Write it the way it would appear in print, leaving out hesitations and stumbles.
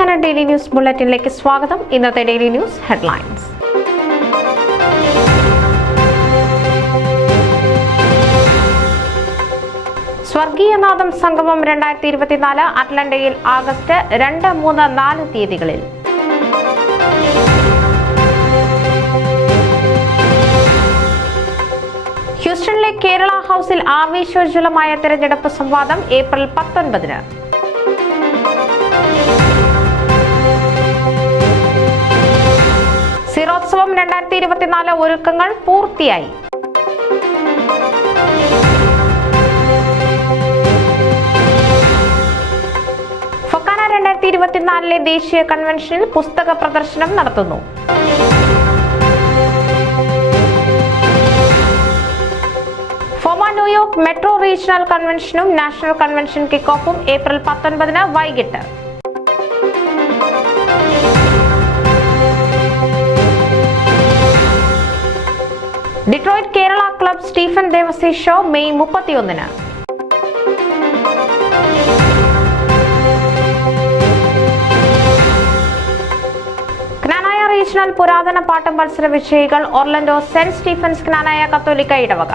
Channel daily news ബുള്ളറ്റിനിലേക്ക് സ്വാഗതം. ഇന്നത്തെ daily news headlines. സ്വർഗീയനാഥം സംഗമം 2024 അറ്റ്ലാന്റയിൽ ആഗസ്റ്റ് 2, 3, 4 തീയതികളിൽ. ഹ്യൂസ്റ്റണിലെ കേരള ഹൗസിൽ ആവേശോജ്വലമായ തെരഞ്ഞെടുപ്പ് സംവാദം ഏപ്രിൽ 19. സിറോത്സവം 2024 ഒരുക്കങ്ങൾ പൂർത്തിയായി. ഫൊക്കാന 2024 ദേശീയ കൺവെൻഷനിൽ പുസ്തക പ്രദർശനം നടത്തുന്നു. FOMAA New York metro regional കൺവെൻഷനും national convention kick ഓഫും April 19 വൈകിട്ട്. Detroit Kerala club Stephen Devasi show May 31. Knanaya regional പുരാതന പാട്ട് മത്സര വിജയികൾ ഒർലൻഡോ സെന്റ് സ്റ്റീഫൻസ് ക്നാനായ കത്തോലിക്ക ഇടവക.